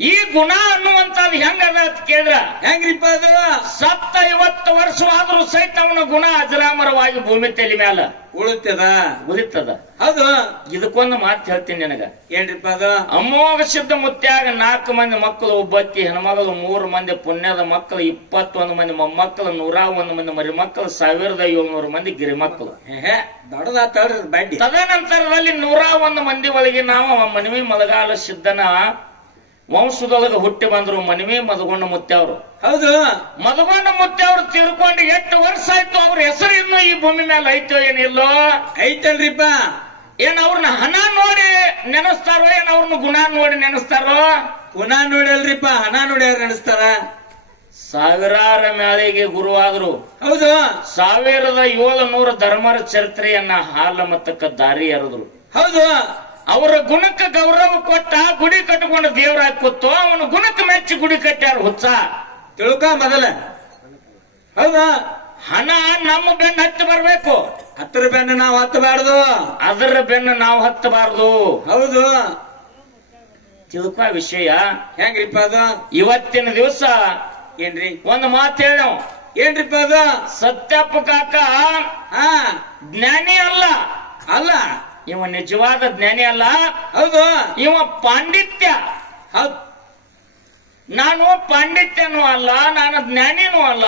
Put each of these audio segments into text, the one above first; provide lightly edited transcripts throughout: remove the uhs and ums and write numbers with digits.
ಈ ಗುಣ ಅನ್ನುವಂತದ್ ಹೆಂಗದ ಅಂತ ಕೇಳಿದ್ರ ಹೆಂಗ್ರಿಪ್ಪ ಅದು? 50 ವರ್ಷವಾದ್ರೂ ಸಹಿತ ಅವನ ಗುಣ ಅಜರಾಮರವಾಗಿ ಭೂಮಿ ತಲೆ ಮ್ಯಾಲ ಉಳಿತದ. ಹೌದು. ಇದಕ್ಕೊಂದು ಮಾತು ಹೇಳ್ತೀನಿ ನಿನಗ. ಏನ್ರಿಪ್ಪ ಅದು? ಅಮೋಘ ಸಿದ್ಧ ಮುತ್ಯಾಗ 4 ಮಂದಿ ಮಕ್ಕಳು, ಒಬ್ಬತ್ತಿ ಹೆಣ್ಮಗಳು, 3 ಮಂದಿ ಪುಣ್ಯದ ಮಕ್ಕಳು, 21 ಮಂದಿ ಮೊಮ್ಮಕ್ಕಳು, 101 ಮಂದಿ ಮರಿ ಮಕ್ಕಳು, 1700 ಮಂದಿ ಗಿರಿ ಮಕ್ಕಳು. ದೊಡ್ಡದಾತಲ್ರಿ ಬಡ್ಡಿ. ತದನಂತರದಲ್ಲಿ 101 ಮಂದಿ ಒಳಗೆ ನಾವು ಮನವಿ ಮಲಗಾಲ ಸಿದ್ಧನ ವಂಶದೊಳಗೆ ಹುಟ್ಟಿ ಬಂದ್ರು ಮನವಿ ಮದಗೊಂಡ ಮುತ್ತೆಯವರು. ಹೌದು. ಮದಗೊಂಡ ಮುತ್ತೆಯವರು ತೀರ್ಕೊಂಡು 8 ವರ್ಷ ಆಯ್ತು. ಅವ್ರ ಹೆಸರು ಇನ್ನೂ ಈ ಭೂಮಿ ಮೇಲೆ ಐತೋ ಏನಿಲ್ಲೋ? ಐತಲ್ರಿಪ್ಪ. ಏನ್ ಅವ್ರನ್ನ ಹಣ ನೋಡಿ ನೆನೆಸ್ತಾರೋ, ಏನ್ ಅವ್ರನ್ನ ಗುಣ ನೋಡಿ ನೆನೆಸ್ತಾರೋ? ಗುಣ ನೋಡಿ ಅಲ್ರಿಪ್ಪ, ಹಣ ನೋಡಿ ಯಾರು ನೆನೆಸ್ತಾರ? ಸಾವಿರಾರ ಮ್ಯಾಲಿಗೆ ಗುರುವಾದ್ರು. ಹೌದು. 1700 ಧರ್ಮರ ಚರಿತ್ರೆಯನ್ನ ಹಾಲ ಮತ್ತಕ್ಕ ದಾರಿ ಎರೆದ್ರು. ಹೌದು. ಅವರ ಗುಣಕ್ಕೆ ಗೌರವ ಕೊಟ್ಟ ಗುಡಿ ಕಟ್ಟಿಕೊಂಡು ದೇವರಾಗಿ ಕೂತು ಅವನ ಗುಣಕ್ಕೆ ಮೆಚ್ಚಿ ಗುಡಿ ಕಟ್ಟ್ಯಾರ ಹುಚ್ಚ. ತಿಳ್ಕ ಮೊದಲ. ಹೌದಾ? ಹಣ ನಮ್ಮ ಬೆನ್ನು ಹತ್ತಿ ಬರ್ಬೇಕು, ಹತ್ತರ ಬೆನ್ನು ನಾವು ಹತ್ತಬಾರ್ದು, ಅದರ ಬೆನ್ನು ನಾವು ಹತ್ತಬಾರ್ದು. ಹೌದು. ತಿಳ್ಕೊ ವಿಷಯ ಹೆಂಗ್ರಿಪ್ಪ ಅದು? ಇವತ್ತಿನ ದಿವಸ ಏನ್ರಿ ಒಂದು ಮಾತು ಹೇಳ. ಏನ್ರಿಪ್ಪ ಅದು? ಸತ್ಯಪ್ಪ ಕಾಕ ಹಾ ಜ್ಞಾನಿ ಅಲ್ಲ. ಅಲ್ಲ, ಇವ ನಿಜವಾದ ಜ್ಞಾನಿ ಅಲ್ಲ. ಹೌದು. ಇವ ಪಾಂಡಿತ್ಯ. ಹೌದು. ನಾನು ಪಾಂಡಿತ್ಯನೂ ಅಲ್ಲ, ನಾನು ಜ್ಞಾನಿನೂ ಅಲ್ಲ.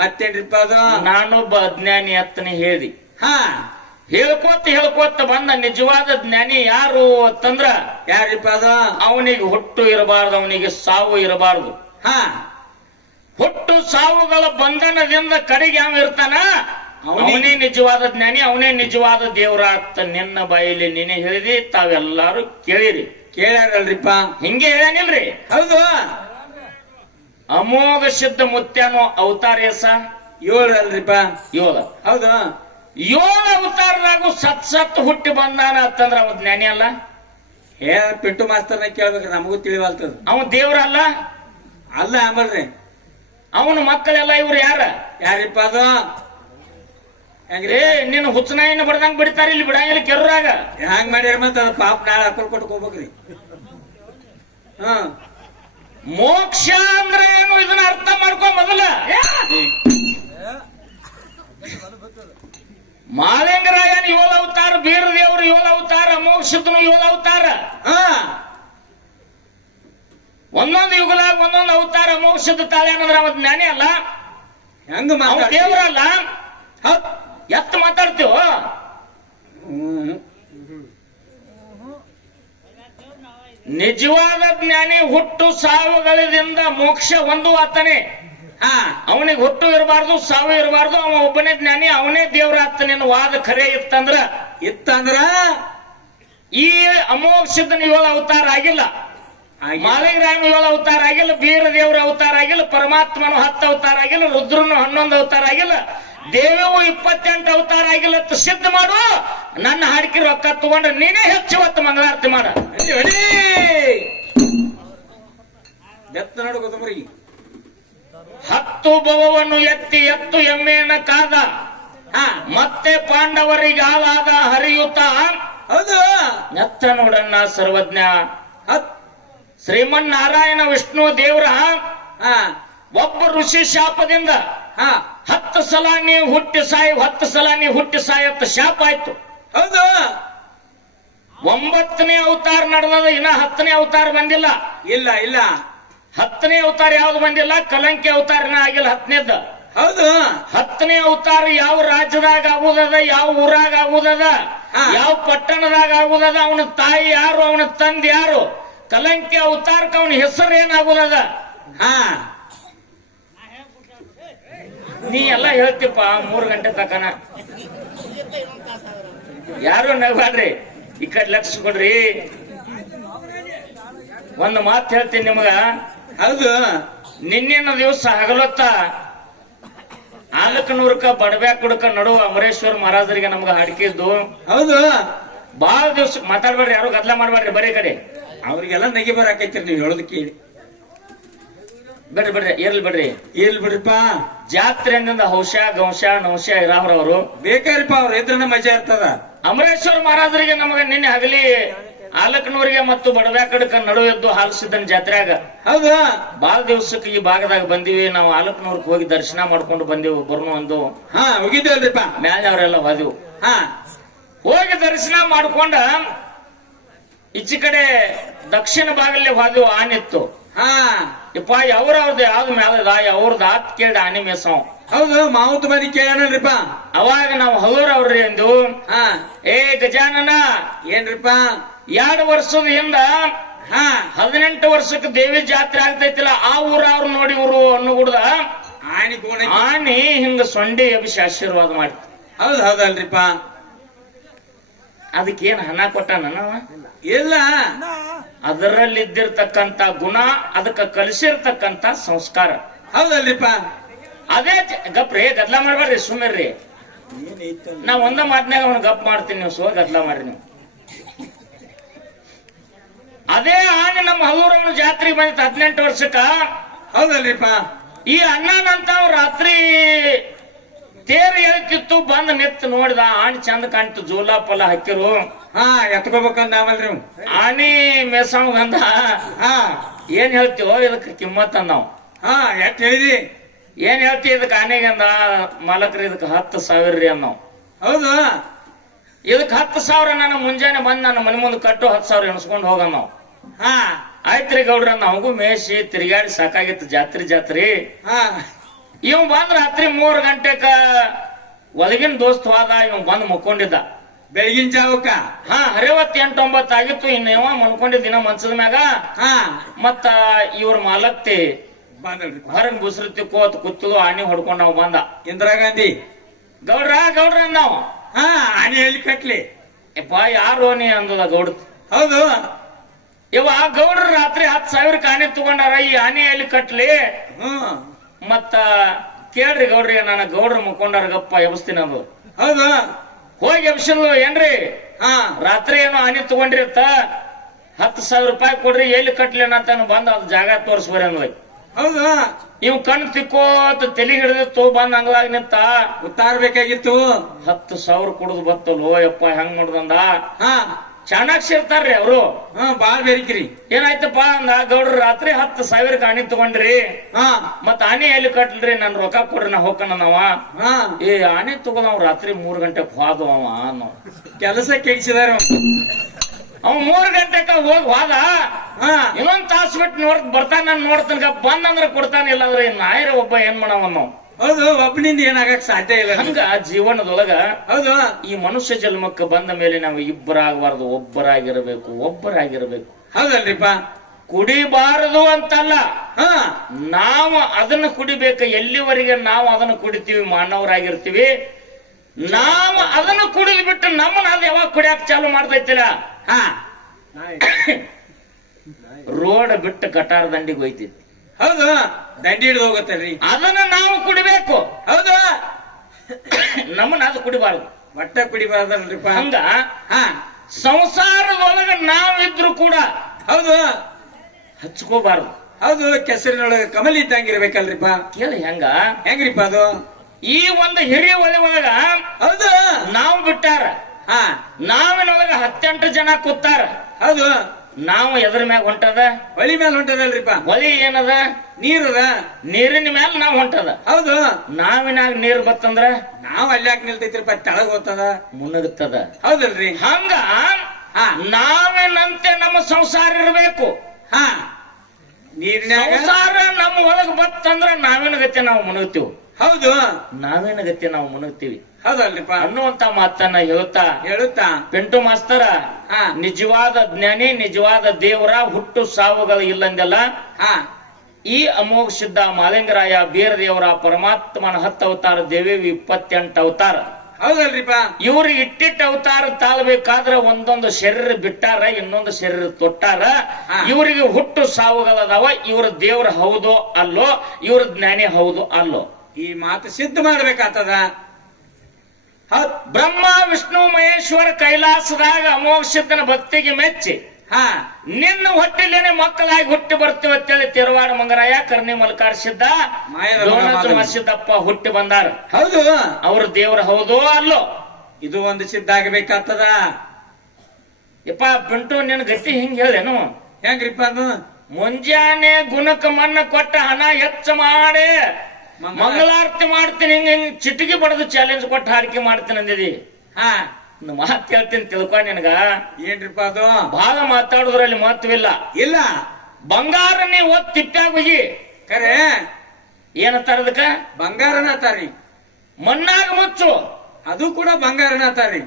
ಮತ್ತೇನ್ರಿಪ್ಪ ಅದು? ನಾನೊಬ್ಬ ಅಜ್ಞಾನಿ ಅತ್ತನೆ ಹೇಳಿ. ಹಾ ಹೇಳ್ಕೋತ ಬಂದ ನಿಜವಾದ ಜ್ಞಾನಿ ಯಾರು ಅಂತಂದ್ರ ಯಾರಿಪ್ಪ ಅದು? ಅವನಿಗೆ ಹುಟ್ಟು ಇರಬಾರ್ದು, ಅವನಿಗೆ ಸಾವು ಇರಬಾರ್ದು. ಹಾ ಹುಟ್ಟು ಸಾವುಗಳ ಬಂಧನದಿಂದ ಕಡೆಗೆ ಯಾವ ಇರ್ತಾನ, ಅವನೇ ನಿಜವಾದ ಜ್ಞಾನಿ, ಅವನೇ ನಿಜವಾದ ದೇವರ ಅಂತ ನಿನ್ನ ಬಾಯಲ್ಲಿ ನೀನೇ ಹೇಳಿದಿ. ತಾವೆಲ್ಲಾರು ಕೇಳಿರಿ. ಕೇಳ್ಯಾರಲ್ರಿಪ್ಪ? ಹಿಂಗೆ ಹೇಳನಿಲ್ರಿ? ಹೌದು. ಅಮೋಘ ಸಿದ್ಧ ಮುತ್ಯಾನೋ ಅವತಾರ ಎಸ 7 ಅಲ್ರಿಪ್ಪ? 7. ಹೌದು. 7 ಅವತಾರದಾಗೂ ಸತ್ ಹುಟ್ಟಿ ಬಂದಾನ ಅಂತಂದ್ರ ಅವ ಜ್ಞಾನಿ ಅಲ್ಲ? ಪಿಂಟು ಮಾಸ್ತರ್ನ ಕೇಳ್ಬೇಕ್ರಿ, ನಮಗೂ ತಿಳಿವಲ್ತದ. ಅವ ದೇವ್ರ ಅಲ್ಲ? ಅಲ್ಲ ಆಮಲ್ರಿ. ಅವನ ಮಕ್ಕಳೆಲ್ಲ ಇವ್ರು ಯಾರ? ಯಾರಿಪ್ಪ ಅದು? ಹೆಂಗ್ರಿ? ನಿನ್ನ ಹುಚ್ಚನಾಯಿನ ಬಡ್ದಂಗ್ ಬಿಡ್ತಾರ, ಇಲ್ಲಿ ಬಿಡಂಗಿಲ್ಲ ಕೆರ್ರಾಗ. ಹ್ಯಾಂಗ್ ಮಾಡ್ಯಾರ ಮತ್ತ ಅದ ಪಾಪ ನಾಳೆ ಹಾಕೊಂಡ್ ಕೊಟ್ಕೋಬೇಕ್ರಿ. ಮೋಕ್ಷ ಅಂದ್ರೆ ಏನು ಇದನ್ನ ಅರ್ಥ ಮಾಡ್ಕೊ ಮೊದಲ. ಮಾಳಿಂಗರಾಯನ 7 ಅವತಾರ, ಬೀರದೇವರು 7 ಅವತಾರ, ಮೋಕ್ಷದನು 7 ಅವತಾರ. ಒಂದೊಂದು ಯುಗದಾಗ ಒಂದೊಂದು ಅವತಾರ. ಮೋಕ್ಷದ ತಾಳೆ ಅನ್ನೋದ್ರ ಅವ ಜ್ಞಾನಿ ಅಲ್ಲ? ಹೆಂಗ ದೇವರಲ್ಲ? ಎತ್ತ ಮಾತಾಡ್ತೀವ? ನಿಜವಾದ ಜ್ಞಾನಿ ಹುಟ್ಟು ಸಾವುಗಳಿಂದ ಮೋಕ್ಷ ಒಂದು ಆತನೇ. ಅವನಿಗೆ ಹುಟ್ಟು ಇರಬಾರ್ದು, ಸಾವು ಇರಬಾರ್ದು. ಅವ ಒಬ್ಬನೇ ಜ್ಞಾನಿ, ಅವನೇ ದೇವ್ರ ಆತನೇ ವಾದ ಖರೆ ಇತ್ತಂದ್ರ ಈ ಅಮೋಘ ಸಿದ್ಧನ 7 ಅವತಾರ ಆಗಿಲ್ಲ, ಮಾಳಿಂಗರಾಯನ 7 ಅವತಾರ ಆಗಿಲ್ಲ, ಬೀರ ದೇವ್ರ ಅವತಾರ ಆಗಿಲ್ಲ, ಪರಮಾತ್ಮನು 10 ಅವತಾರ ಆಗಿಲ್ಲ, ರುದ್ರನು 11 ಅವತಾರ ಆಗಿಲ್ಲ, ದೇವವು 28 ಅವತಾರ ಆಗಿಲ್ಲ. ಸಿದ್ಧ ಮಾಡು. ನನ್ನ ಹಾಡಿಕೆ ರೊಕ್ಕ ತಗೊಂಡ್ರೆ ನೀನೇ ಹೆಚ್ಚು ಹೊತ್ತು ಮಂಗಳಾರತಿ ಮಾಡ. ನೋಡು ಗೊತ್ತಮ್ರಿ. 10 ಭವವನ್ನು ಎತ್ತು ಎಮ್ಮೆಯನ್ನ ಕಾದ, ಮತ್ತೆ ಪಾಂಡವರಿಗೆ ಹಾಲಾದ ಹರಿಯುತ್ತ. ಹೌದು. ಎತ್ತ ನೋಡನ್ನ ಸರ್ವಜ್ಞ ಶ್ರೀಮನ್ನಾರಾಯಣ ವಿಷ್ಣು ದೇವ್ರ ಒಬ್ಬ ಋಷಿ ಶಾಪದಿಂದ 10 ಸಲ ನೀವು ಹುಟ್ಟಿ ಸಾಯಿ, 10 ಸಲ ನೀವು ಹುಟ್ಟಿ ಸಾಯತ್ತ ಶಾಪ ಆಯ್ತು. ಹೌದು. 9ನೇ ಅವತಾರ ನಡೆದ, ಇನ್ನ 10ನೇ ಅವತಾರ ಬಂದಿಲ್ಲ. ಇಲ್ಲ ಇಲ್ಲ, 10ನೇ ಅವತಾರ ಯಾವ್ದು ಬಂದಿಲ್ಲ. ಕಲಂಕಿ ಅವತಾರನ ಆಗಿಲ್ಲ 10ನೇದ. ಹೌದು. 10ನೇ ಅವತಾರ ಯಾವ ರಾಜ್ಯದಾಗ ಆಗುದದ, ಯಾವ ಊರಾಗ ಆಗುದದ, ಯಾವ ಪಟ್ಟಣದಾಗ ಆಗುದದ, ಅವನ ತಾಯಿ ಯಾರು, ಅವನ ತಂದೆ ಯಾರು. ಕಲಂಕಿ ಅವತಾರಕ್ಕೆ ಅವನ ಹೆಸರು ಏನಾಗುದದ? ನೀ ಎಲ್ಲ ಹೇಳ್ತಿಪ್ಪ 3 ಗಂಟೆ ತಕನ. ಯಾರು ನಗಬ್ಯಾಡ್ರಿ, ಈ ಕಡೆ ಲಕ್ಷ ಕೊಡ್ರಿ. ಒಂದು ಮಾತು ಹೇಳ್ತೀನಿ ನಿಮಗ. ಹೌದು. ನಿನ್ನಿನ ದಿವಸ ಹಗಲೊತ್ತ 400ಕ್ಕ ಬಡಬ್ಯಾಕ್ ಕುಡಕ ನಡುವ ಅಮರೇಶ್ವರ ಮಹಾರಾಜರಿಗೆ ನಮ್ಗ ಹಾಡ್ಕಿದ್ದು. ಹೌದು. ಬಹಳ ದಿವಸ ಮಾತಾಡ್ಬೇಡ್ರಿ, ಯಾರು ಗದ್ಲ ಮಾಡ್ಬೇಡ್ರಿ. ಬರೀ ಕಡೆ ಅವ್ರಿಗೆಲ್ಲ ನಗಿ ಬರಾಕೈತಿರಿ ನೀವು ಹೇಳೋದ್ ಕೇಳಿ. ಬಿಡ್ರಿ ಇರ್ಲಿ ಬಿಡ್ರಿಪ್ಪ. ಜಾತ್ರೆ ಅಂದಿಂದ ಹೌಶ ಗೌಶ ನೌಶ ಇರಾವ್ರವರು ಬೇಕಾರಿಪ್ಪ. ಅವ್ರ ಇದ್ರನ್ನ ಮಜಾ ಇರ್ತದ. ಅಮರೇಶ್ವರ ಮಹಾರಾಜರಿಗೆ ನಮಗ ನಿನ್ನೆ ಹಗಲಿ ಆಲಕ್ನೂರಿಗೆ ಮತ್ತು ಬಡಬ್ಯಾಕಡಕ ನಡುವೆದ್ದು ಹಾಲಿಸಿದ್ದನ್ ಜಾತ್ರೆಯಾಗ ಹೌದು ಬಾಳ ದಿವ್ಸಕ್ಕೆ ಈ ಭಾಗದಾಗ ಬಂದಿವಿ ನಾವು ಆಲಕ್ನೂರ್ಗೆ ಹೋಗಿ ದರ್ಶನ ಮಾಡ್ಕೊಂಡು ಬಂದೆವು ಬರ್ನು ಒಂದು ಹಾ ಹೋಗಿದ್ದೇವಲ್ರಿಪ್ಪ ಮ್ಯಾಲ ಅವರೆಲ್ಲ ಹೋದೆವು ಹಾ ಹೋಗಿ ದರ್ಶನ ಮಾಡ್ಕೊಂಡ ಈಚೆ ಕಡೆ ದಕ್ಷಿಣ ಭಾಗದಲ್ಲಿ ಹೋದೆವು ಆನಿತ್ತು ಹಾ ಯಪ್ಪ ಅವ್ರವ್ರದ್ದು ಯಾವ್ದು ಮ್ಯಾಲದ ಅವ್ರದ್ದು ಆತ್ ಕೇಳಿ ಆನೆ ಮೇಸವ್ ಹೌದು ಮಾವುತ್ ಮಂದಿ ಕೇಳಣ್ರಿಪ್ಪ ಅವಾಗ ನಾವು ಹಲೋರವ್ರಿ ಎಂದು ಹಾ ಏ ಗಜಾನನ ಏನ್ರಿಪ್ಪ 2 ವರ್ಷದ ಹಿಂದ ಹಾ 18 ವರ್ಷಕ್ಕೆ ದೇವಿ ಜಾತ್ರೆ ಆಗ್ತೈತಿಲ್ಲ ಆ ಊರ ಅವ್ರು ನೋಡಿ ಇವ್ರು ಅನ್ನುಗುಡ್ದ ಆಣಿ ಕೋಣ ಆನಿ ಹಿಂಗ ಸೊಂಡೆ ಎಬ್ಸಿ ಆಶೀರ್ವಾದ ಮಾಡ್ತಿ ಹೌದ್ ಹೌದಲ್ರಿಪ್ಪ ಅದಕ್ಕೇನ್ ಹಣ ಕೊಟ್ಟಾನ ನಾವ ಇಲ್ಲ ಅದರಲ್ಲಿದ್ದಿರ್ತಕ್ಕಂತ ಗುಣ ಅದಕ್ಕ ಕಲಿಸಿರ್ತಕ್ಕಂತ ಸಂಸ್ಕಾರ ಹೌದಲ್ರಿಪ್ಪ ಅದೇ ಗಪ್ರಿ ಗದ್ಲ ಮಾಡ್ಬೇಡ್ರಿ ಸುಮ್ಮಿರ್ರಿ ನಾ ಒಂದ ಮಾತಿನಾಗ ಅವ್ನ ಗಪ್ ಮಾಡ್ತೀನಿ ನೀವು ಸೋ ಗದ್ಲ ಮಾಡ್ರಿ ನೀವು ಅದೇ ಆನೆ ನಮ್ಮ ಹಲೂರವನ ಜಾತ್ರೆಗೆ ಬಂದಿತ್ತು 18 ವರ್ಷಕ್ಕ ಹೌದಲ್ರಿಪ್ಪ ಈ ಅಣ್ಣನಂತ ರಾತ್ರಿ ತೇರು ಹೇಳ್ತಿತ್ತು ಬಂದ್ ನಿತ್ ನೋಡಿದ ಆಣಿ ಚಂದ ಕಾಣ್ತು ಜೋಲಾಪಲ್ಲ ಹಾಕಿರು ಹಾ ಎತ್ಕೋಬೇಕಂದ ಆಮಲ್ರಿ ಆನಿ ಮೇಸಂಗಂದ ಹಾ ಏನ್ ಹೇಳ್ತೀವೋ ಇದಕ್ಕೆ ಕಿಮ್ಮತ್ ನಾವು ಹಾ ಎಟ್ ಹೇಳಿದಿ ಏನ್ ಹೇಳ್ತಿ ಇದಕ್ ಆನೆಗಂದ ಮಾಲಕ್ರಿ ಇದಕ್ 10,000 ರೀ ಅನ್ನೋ ಹೌದು ಇದಕ್ 10,000 ನಾನು ಮುಂಜಾನೆ ಬಂದ್ ನನ್ನ ಮನೆ ಮುಂದೆ ಕಟ್ಟು 10,000 ಎಣಸ್ಕೊಂಡ್ ಹೋಗ ನಾವು ಹಾ ಆಯ್ತ್ರಿ ಗೌಡ್ರ ನಮಗೂ ಮೇಸಿ ತಿರುಗಾಡಿ ಸಾಕಾಗಿತ್ತು ಜಾತ್ರೆ ಹಾ ಇವ್ ಬಂದ್ ರಾತ್ರಿ 3 ಗಂಟೆಕ ಒಳಗಿನ ದೋಸ್ತ್ ಹೋದ ಇವ್ ಬಂದ್ ಮುಕ್ಕೊಂಡಿದ್ದ ಬೆಳಗಿನ ಜಾವಕ್ಕ ಹಾ 68-9 ಆಗಿತ್ತು ಇನ್ನೇವ ಮನ್ಕೊಂಡಿದ್ದ ದಿನ ಮಂಚದ ಮ್ಯಾಗ ಹಾ ಮತ್ತ ಇವ್ರ ಮಾಲಕ್ತಿ ಬಂದಲ್ರಿ ಹೊರಗ್ ಬುಸ್ರು ತಿಕ್ಕೋತ್ ಕೂತಲು ಆನಿ ಹೊಡ್ಕೊಂಡ್ ನಾವ್ ಬಂದ ಇಂದಿರಾ ಗಾಂಧಿ ಗೌಡ್ರ ಅಂದಾವ ಹಾ ಆನೆ ಹೇಳಿ ಕಟ್ಲಿ ಯಪ್ಪ ಯಾರು ನೀ ಅಂದದ ಗೌಡ ಹೌದು ಇವ ಗೌಡ್ರ ರಾತ್ರಿ 10,000 ಆನೆ ತಗೊಂಡಾರ ಈ ಆನೆ ಎಲ್ಲಿ ಕಟ್ಲಿ ಹ್ಮ್ ಮತ್ತ ಕೇಳ್ರಿ ಗೌಡ್ರಿ ನಾನು ಗೌಡ್ರ ಮುಕ್ಕೊಂಡಾರ ಗಪ್ಪ ಎಬ್ಸ್ತೀನಿ ಅದು ಹೌದು ಹೋಗಿ ಎಬ್ಸಿದ್ಲು ಏನ್ರಿ ಹಾ ರಾತ್ರಿ ಏನೋ ಆನೆ ತಗೊಂಡಿರತ್ತ 10,000 ರೂಪಾಯಿ ಕೊಡ್ರಿ ಎಲ್ಲಿ ಕಟ್ಲಿ ಅಂತ ಬಂದ ಅದು ಜಾಗ ತೋರ್ಸ್ಬರಿ ಅಂದ್ವಿ ಹೌದು ಇವ್ ಕಣ್ ತಿಕ್ಕೋತ ತಲೆ ಹಿಡಿದಿತ್ತು ಬಂದ್ ಅಂಗ್ಲಾಗ ನಿಂತ ಬೇಕಾಗಿತ್ತು 10,000 ಕುಡಿದು ಬತ್ತಲ್ಲೋ ಯಪ್ಪ ಹೆಂಗ್ ಮಾಡ್ದಂದ ಹಾ ಚಾಣಾಕ್ಷ ಇರ್ತಾರ್ರಿ ಅವರು ಹಾ ಬಾಳ್ ಬೇರಿಕ್ರಿ ಏನಾಯ್ತಪ್ಪ ಅಂದ ಗೌಡ್ರ ರಾತ್ರಿ 10,000 ಆನಿ ತಗೊಂಡ್ರಿ ಹಾ ಮತ್ ಆನೆ ಎಲ್ಲಿ ಕಟ್ಲ್ರಿ ನನ್ ರೊಕ್ಕ ಕೊಡ್ರಿ ನಾ ಹೋಗ್ಕನ ನಾವ ಹಾ ಏ ಆನೆ ತಗೋದವ್ ರಾತ್ರಿ 3 ಗಂಟೆಗೆ ಹೋದ ಅವ ಕೆಲಸ ಕೆಡಿಸಿದಾರ ಅವ 3 ಗಂಟೆಕ ಹೋಗಿ ಹೋದ ಹಾ ಇನ್ನೊಂದ್ ತಾಸು ಬಿಟ್ಟು ಬರ್ತಾನ ನಾನು ನೋಡ್ತಾನ ಬಂದಂದ್ರ ಕೊಡ್ತಾನ ಇಲ್ಲಾಂದ್ರೆ ನಾಯರ ಒಬ್ಬ ಏನ್ ಮಾಡವ ನಾವು ಹೌದು ಒಬ್ಬನಿಂದ ಏನಾಗಕ್ ಸಾಧ್ಯ ಇಲ್ಲ ಹಂಗ ಜೀವನದೊಳಗ ಹೌದು ಈ ಮನುಷ್ಯ ಜನ್ಮಕ್ಕೆ ಬಂದ ಮೇಲೆ ನಾವು ಇಬ್ಬರಾಗಬಾರ್ದು ಒಬ್ಬರಾಗಿರಬೇಕು ಹೌದಲ್ರಿಪ್ಪ ಕುಡಿಬಾರದು ಅಂತಲ್ಲ ಹಾ ನಾವು ಅದನ್ನ ಕುಡಿಬೇಕು ಎಲ್ಲಿವರೆಗೆ ನಾವು ಅದನ್ನ ಕುಡಿತೀವಿ ಮಾನವರಾಗಿರ್ತೀವಿ ನಾವು ಅದನ್ನ ಕುಡಿದು ಬಿಟ್ಟು ನಮ್ಮನ್ನ ಅದು ಯಾವಾಗ ಕುಡಿಯಾಕ ಚಾಲು ಮಾಡ್ತೈತಿಲ್ಲ ಹಾ ರೋಡ್ ಬಿಟ್ಟು ಕಟಾರ ದಂಡಿಗೆ ಹೋಯ್ತೈತಿ ಹೌದು ದಂಡಿ ಹಿಡಿದು ಹೋಗತ್ತಲ್ರಿ ಅದನ್ನ ನಾವು ಕುಡಿಬೇಕು ಹೌದು ನಮ್ಮನ್ನ ಅದು ಕುಡಿಬಾರದು ಒಟ್ಟ ಕುಡಿಬಾರ್ದಲ್ರಿಪ್ಪ ಹಂಗ ಹಾ ಸಂಸಾರದೊಳಗ ನಾವಿದ್ರು ಕೂಡ ಹೌದು ಹಚ್ಕೋಬಾರದು ಹೌದು ಕೆಸರಿನೊಳಗ ಕಮಲ್ ಇದ್ದಂಗಿರ್ಬೇಕಲ್ರಿಪ್ಪ ಕೇಳಿ ಹೆಂಗ್ರಿಪ್ಪ ಅದು ಈ ಒಂದು ಹಿರಿಯ ಒಲೆ ಒಳಗ ಹೌದು ನಾವು ಬಿಟ್ಟಾರ ಹಾ ನಾವಿನೊಳಗ 18 ಜನ ಕೂತಾರ ಹೌದು ನಾವು ಎದ್ರ ಮ್ಯಾಗ ಹೊಂಟದ ಹೊಳಿ ಮೇಲೆ ಹೊಂಟದಲ್ರಿಪ್ಪ ಒಲಿ ಏನದ ನೀರದ ನೀರಿನ ಮ್ಯಾಲ ನಾವ್ ಹೊಂಟದ ಹೌದು ನಾವಿನಾಗ ನೀರ್ ಬತ್ತಂದ್ರ ನಾವ್ ಅಲ್ಲಿ ಯಾಕೆ ನಿಲ್ತೈತ್ರಿಪ್ಪ ತೆಳಗ್ ಹೋಗ್ತದ ಮುನಗುತ್ತದ ಹೌದಲ್ರಿ ಹಂಗ ಹಾ ನಾವೇನಂತೆ ನಮ್ಮ ಸಂಸಾರ ಇರಬೇಕು ಹಾ ನೀರಿನಾಗ ಸಂಸಾರ ನಮ್ಮ ಒಳಗ್ ಬತ್ತಂದ್ರ ನಾವೇನ ಗತಿ ನಾವು ಮುನಗ್ತೀವಿ ಹೌದು ನಾವೇನ ಗತಿ ನಾವು ಮುನಗ್ತೀವಿ ಹೌದಲ್ರಿಪ್ಪ ಅನ್ನುವಂತ ಮಾತನ್ನ ಹೇಳುತ್ತಾ ಪಿಂಟು ಮಾಸ್ತರ ಹಾ ನಿಜವಾದ ಜ್ಞಾನಿ ನಿಜವಾದ ದೇವರ ಹುಟ್ಟು ಸಾವುಗಳು ಇಲ್ಲಂದೆಲ್ಲ ಹಾ ಈ ಅಮೋಘ ಸಿದ್ಧ ಮಾಲಿಂಗರಾಯ ಬೀರ ದೇವರ ಪರಮಾತ್ಮನ 10 ಅವತಾರ ದೇವಿ 28 ಅವತಾರ ಹೌದಲ್ರಿಪ್ಪ ಇವ್ರಿಗೆ ಇಟ್ಟಿಟ್ಟ ಅವತಾರ ತಾಳ್ಬೇಕಾದ್ರ ಒಂದೊಂದು ಶರೀರ ಬಿಟ್ಟಾರ ಇನ್ನೊಂದು ಶರೀರ ತೊಟ್ಟಾರ ಇವರಿಗೆ ಹುಟ್ಟು ಸಾವುಗಳದಾವ ಇವ್ರ ದೇವ್ರ ಹೌದು ಅಲ್ಲೋ ಇವ್ರ ಜ್ಞಾನಿ ಹೌದು ಅಲ್ಲೋ ಈ ಮಾತು ಸಿದ್ಧ ಮಾಡ್ಬೇಕಾಗ್ತದ ಬ್ರಹ್ಮ ವಿಷ್ಣು ಮಹೇಶ್ವರ ಕೈಲಾಸದಾಗ ಅಮೋಘ ಸಿದ್ಧನ ಭಕ್ತಿಗೆ ಮೆಚ್ಚಿ ಹಾ ನಿನ್ನ ಹೊಟ್ಟೆಲೇನೆ ಮಕ್ಕಳಾಗಿ ಹುಟ್ಟಿ ಬರ್ತೀವಿ ಅಂತೇಳಿ ತಿರುವಾಡ ಮಂಗರಾಯ ಕರ್ಣಿ ಮಲ್ಕಾರ ಸಿದ್ಧ ಸಿದ್ದಪ್ಪ ಹುಟ್ಟಿ ಬಂದಾರ ಹೌದು ಅವ್ರ ದೇವ್ರ ಹೌದು ಅಲ್ಲೋ ಇದು ಒಂದು ಸಿದ್ಧ ಆಗಬೇಕಾಗ್ತದ ಯಪ್ಪ ಪಿಂಟು ನಿನ್ ಗತಿ ಹಿಂಗ್ ಹೇಳೇನು? ಹೆಂಗ್ರಿಪ್ಪ ಅದು? ಮುಂಜಾನೆ ಗುಣಕ ಮಣ್ಣ ಕೊಟ್ಟ ಹಣ ಹೆಚ್ಚ ಮಾಡಿ ಮಂಗಳಾರತಿ ಮಾಡ್ತೀನಿ ಹಿಂಗ ಹಿಂಗ್ ಚಿಟಿಕಿ ಬಡದು ಚಾಲೆಂಜ್ ಕೊಟ್ಟು ಹಾರಿಕೆ ಮಾಡ್ತೀನಿ ಅಂದಿದಿ. ಹಾ ಮಾತ್ ಕೇಳ್ತೀನಿ ತಿಳ್ಕೊ ನಿನಗ. ಏನ್ರಿಪ್ಪ ಅದು? ಬಹಳ ಮಾತಾಡುದ್ರಲ್ಲಿ ಮಹತ್ವಿಲ್ಲ. ಇಲ್ಲ ಬಂಗಾರ ನೀ ಒತ್ ತಿಪ್ಪ್ಯಾಗ ಹೋಗಿ ಖರೆ ಏನಂತಾರ ಅದಕ್ಕ? ಬಂಗಾರನ ತಾರಿ. ಮಣ್ಣಾಗ ಮುಚ್ಚು, ಅದು ಕೂಡ ಬಂಗಾರನ ತಾರಿ.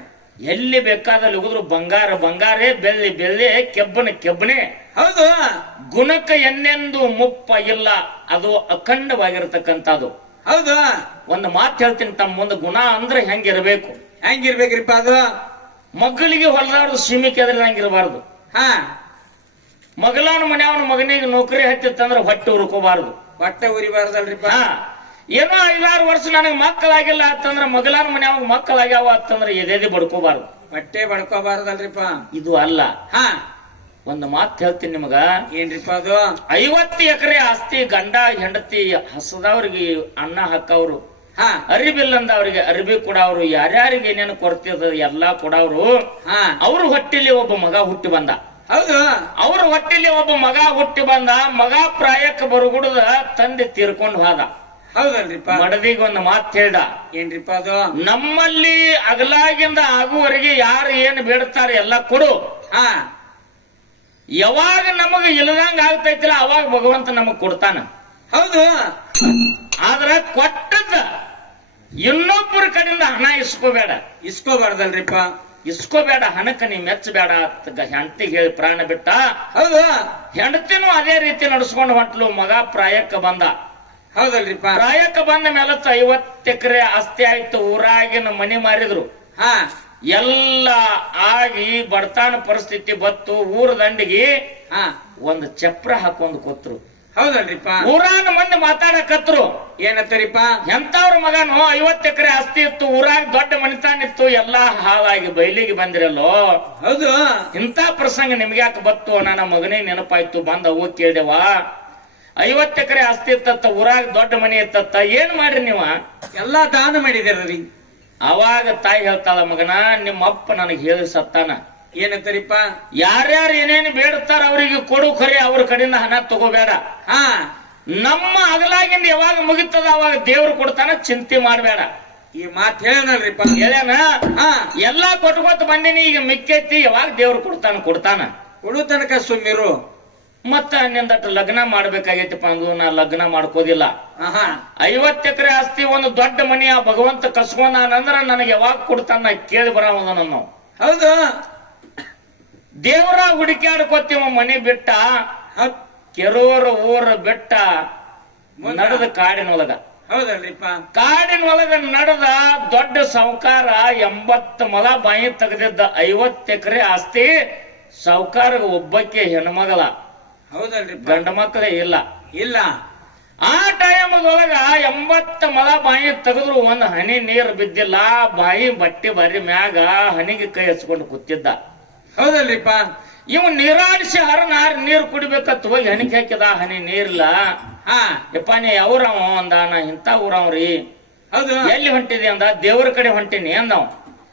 ಎಲ್ಲಿ ಬೇಕಾದಲ್ಲಿ ಹೋಗುದ್ರು ಬಂಗಾರ ಬಂಗಾರೇ, ಬೆಳ್ಳಿ ಬೆಳ್ಳಿ, ಕೆಬ್ಬನ ಕೆಬ್ಬನೆ. ಹೌದು. ಗುಣಕ್ಕ ಎನ್ನೆಂದು ಮುಪ್ಪ ಇಲ್ಲ, ಅದು ಅಖಂಡವಾಗಿರತಕ್ಕಂಥದ್ದು. ಹೌದು. ಒಂದು ಮಾತು ಹೇಳ್ತೀನಿ ತಮ್ಮ ಮುಂದೆ, ಗುಣ ಅಂದ್ರೆ ಹೆಂಗಿರ್ಬೇಕು? ಹೆಂಗಿರ್ಬೇಕ್ರಿಪ್ಪ ಅದು? ಮಕ್ಕಳಿಗೆ ಹೊಲದಾಡ್ದು ಸೀಮೆ ಕೆದರಿದಂಗಿರಬಾರ್ದು. ಹಾ ಮಗಲಾನ ಮನೆಯವನ ಮಗನಿಗೆ ನೌಕರಿ ಹತ್ತಿತ್ತಂದ್ರೆ ಹೊಟ್ಟೆ ಉರ್ಕೋಬಾರ್ದು, ಹೊಟ್ಟೆ ಉರಿಬಾರ್ದಲ್ರಿಪ್ಪ. ಹಾ ಏನೋ 5-6 ವರ್ಷ ನನಗೆ ಮಕ್ಕಳಾಗಿಲ್ಲ ಅಂತಂದ್ರ ಮಗಲಾನ ಮನ್ಯಾಗ ಮಕ್ಕಳಾಗ್ಯಾವ ಅಂತಂದ್ರ ಎದೆದಿ ಬಡ್ಕೋಬಾರ್ದು, ಹೊಟ್ಟೆ ಬಡ್ಕೋಬಾರ್ದಲ್ರಿಪ್ಪ. ಇದು ಅಲ್ಲ. ಹಾ ಒಂದು ಮಾತು ಹೇಳ್ತೀನಿ ನಿಮಗ. ಏನ್ರಿಪ್ಪ ಅದು? 50 ಎಕರೆ ಆಸ್ತಿ ಗಂಡ ಹೆಂಡತಿ ಹಸದವ್ರಿಗೆ ಅನ್ನ ಹಾಕವ್ರು, ಹಾ ಅರಿಬಿಲ್ಲ ಅಂದವ್ರಿಗೆ ಅರಿಬಿ ಕೊಡವ್ರು, ಯಾರ್ಯಾರಿಗೆ ಏನೇನು ಕೊಡ್ತಿದ ಎಲ್ಲಾ ಕೊಡವ್ರು. ಹಾ ಅವ್ರ ಹೊಟ್ಟಿಲಿ ಒಬ್ಬ ಮಗ ಹುಟ್ಟಿ ಬಂದ. ಹೌದು. ಅವ್ರ ಹೊಟ್ಟಿಲಿ ಒಬ್ಬ ಮಗ ಹುಟ್ಟಿ ಬಂದ. ಮಗ ಪ್ರಾಯಕ್ಕೆ ಬರುಗುಡದ ತಂದೆ ತೀರ್ಕೊಂಡು ಹೋದ. ಹೌದಲ್ರಿಪ್ಪ. ಮಡದಿಗೆ ಒಂದು ಮಾತು ಹೇಳ್ದ. ಏನ್ರಿಪ್ಪ ಅದು? ನಮ್ಮಲ್ಲಿ ಅಗಲಾಗಿಂದ ಆಗುವವರೆಗೆ ಯಾರು ಏನು ಬೇಡ್ತಾರೆ ಎಲ್ಲ ಕೊಡು. ಹಾ ಯಾವಾಗ ನಮಗ ಇಲ್ಲದಂಗ ಆಗ್ತೈತಿಲ್ಲ ಅವಾಗ ಭಗವಂತ ನಮಗ್ ಕೊಡ್ತಾನ. ಹೌದು. ಆದ್ರ ಕೊಟ್ಟದ ಇನ್ನೊಬ್ಬರ ಕಡೆಯಿಂದ ಹಣ ಇಸ್ಕೋಬೇಡ. ಇಸ್ಕೋಬಾರ್ದಲ್ರಿಪ್ಪ. ಇಸ್ಕೋಬೇಡ, ಹಣಕ್ಕ ನೀ ಮೆಚ್ಚಬೇಡ ಅಂತ ಹೆಂಡತಿಗೆ ಹೇಳಿ ಪ್ರಾಣ ಬಿಟ್ಟ. ಹೌದು. ಹೆಂಡತಿನೂ ಅದೇ ರೀತಿ ನಡ್ಸ್ಕೊಂಡು ಹೊಂಟ್ಲು. ಮಗ ಪ್ರಾಯಕ್ಕೆ ಬಂದ. ಹೌದಲ್ರಿಪ್ಪ. ಪ್ರಾಯಕ್ಕೆ ಬಂದ ಮೇಲತ್ತ 50 ಎಕರೆ ಆಸ್ತಿ ಆಯ್ತು. ಊರಾಗಿನ ಮನಿ ಮಾರಿದ್ರು. ಹಾ ಎಲ್ಲ ಆಗಿ ಬಡತಾನ ಪರಿಸ್ಥಿತಿ ಬತ್ತು. ಊರ ದಂಡಿಗೆ ಹಾ ಒಂದು ಚಪ್ರ ಹಾಕೊಂಡ್ ಕೂತ್ರು. ಹೌದಲ್ರಿಪ್ಪ. ಊರಾನ ಮಂದಿ ಮಾತಾಡಕತ್ರು. ಏನತ್ತರಿಪ್ಪ? ಎಂತವ್ರ ಮಗನು 50 ಎಕರೆ ಆಸ್ತಿ ಇತ್ತು, ಊರಾಗ ದೊಡ್ಡ ಮನಿತಾನ ಇತ್ತು, ಎಲ್ಲಾ ಹಾಳಾಗಿ ಬಯಲಿಗೆ ಬಂದಿರಲ್ಲೋ. ಹೌದು. ಇಂಥ ಪ್ರಸಂಗ ನಿಮ್ಗ್ಯಾಕೆ ಬತ್ತು? ನನ್ನ ಮಗನಿಗೆ ನೆನಪಾಯ್ತು, ಬಂದ ಹೋಗಿ ಕೇಳ್ದೇವ. 50 ಎಕರೆ ಆಸ್ತಿ ಇತ್ತತ್ತ, ಊರಾಗ ದೊಡ್ಡ ಮನಿ ಇತ್ತತ್ತ, ಏನ್ ಮಾಡ್ರಿ ನೀವ? ಎಲ್ಲಾ ದಾನ ಮಾಡಿದಾರ್ರಿ. ಅವಾಗ ತಾಯಿ ಹೇಳ್ತಾಳ, ಮಗನ ನಿಮ್ಮ ಅಪ್ಪ ನನಗೆ ಹೇಳಿ ಸತ್ತಾನ. ಏನಂತಾರಿಪ್ಪ? ಯಾರ್ಯಾರು ಏನೇನು ಬೇಡ್ತಾರ ಅವ್ರಿಗೆ ಕೊಡು, ಖರೆ ಅವ್ರ ಕಡೆಯಿಂದ ಹಣ ತಗೋಬೇಡ. ಹಾ ನಮ್ಮ ಅಗಲಾಗಿಂದ ಯಾವಾಗ ಮುಗಿತದ ಅವಾಗ ದೇವ್ರು ಕೊಡ್ತಾನ, ಚಿಂತೆ ಮಾಡಬೇಡ. ಈ ಮಾತು ಹೇಳನಲ್ರಿಪ್ಪ. ಹೇಳ್ಯಾನ. ಹಾ ಎಲ್ಲಾ ಕೊಟ್ಕೋತ ಬಂದಿನಿ, ಈಗ ಮಿಕ್ಕೈತಿ, ಯಾವಾಗ ದೇವ್ರು ಕೊಡ್ತಾನ. ಕೊಡು ತನಕ ಸುಮ್ಮಿರು. ಮತ್ತ ನಿಂದಟ್ಟು ಲಗ್ನ ಮಾಡ್ಬೇಕಾಗೈತಿಪ್ಪ ಅಂದು ನಾ ಲಗ್ನ ಮಾಡ್ಕೋದಿಲ್ಲ. 50 ಎಕರೆ ಆಸ್ತಿ ಒಂದು ದೊಡ್ಡ ಮನಿ ಆ ಭಗವಂತ ಕಸ್ಕೊಂಡಂದ್ರ ನನಗೆ ಯಾವಾಗ ಕೊಡ್ತಾನ ಕೇಳಿ ಬರೋದ ನಾನು. ಹೌದು. ದೇವರ ಹುಡುಕ್ಯಾಡ್ಕೋತೀವ ಮನಿ ಬಿಟ್ಟ, ಕೆರೂರ ಊರ ಬಿಟ್ಟ ನಡೆದ ಕಾಡಿನೊಳಗ. ಹೌದಲ್ರಿಪ್ಪ. ಕಾಡಿನೊಳಗ ನಡೆದ ದೊಡ್ಡ ಸಾವುಕಾರ 80 ಮೊಲ ಬಾಯಿ ತೆಗೆದಿದ್ದ 50 ಎಕರೆ ಆಸ್ತಿ. ಸಾವುಕಾರಗ ಒಬ್ಬಕ್ಕೆ ಹೆಣ್ಮಗಳ, ಹೌದಲ್ರಿಪ್ಪ. ಗಂಡ ಮಕ್ಕಳೇ ಇಲ್ಲ. ಇಲ್ಲ. ಆ ಟೈಮದೊಳಗ 80 ಮೊಲ ಬಾಯಿ ತೆಗೆದ್ರು ಒಂದು ಹನಿ ನೀರು ಬಿದ್ದಿಲ್ಲ. ಬಾಯಿ ಬಟ್ಟೆ ಬರಿ ಮ್ಯಾಗ ಹನಿಗೆ ಕೈ ಹಚ್ಕೊಂಡು ಕೂತಿದ್ದ. ಹೌದಲ್ರಿಪ್ಪ. ಇವ್ ನೀರಾಡಿಸಿ ಹರನಾರಿ ನೀರು ಕುಡಿಬೇಕತ್ ಹೋಗಿ ಹಣಿಗೆ ಹಾಕಿದ, ಹನಿ ನೀರ್ಲ. ಹಾ ಯಪ್ಪ ನೀ ಯಾವ್ರವ ಅಂದ. ನಾ ಇಂಥ ಊರವ್ರಿ. ಹೌದು. ಎಲ್ಲಿ ಹೊಂಟಿದಿ ಅಂದ. ದೇವ್ರ ಕಡೆ ಹೊಂಟಿನಿ ಅಂದವ್.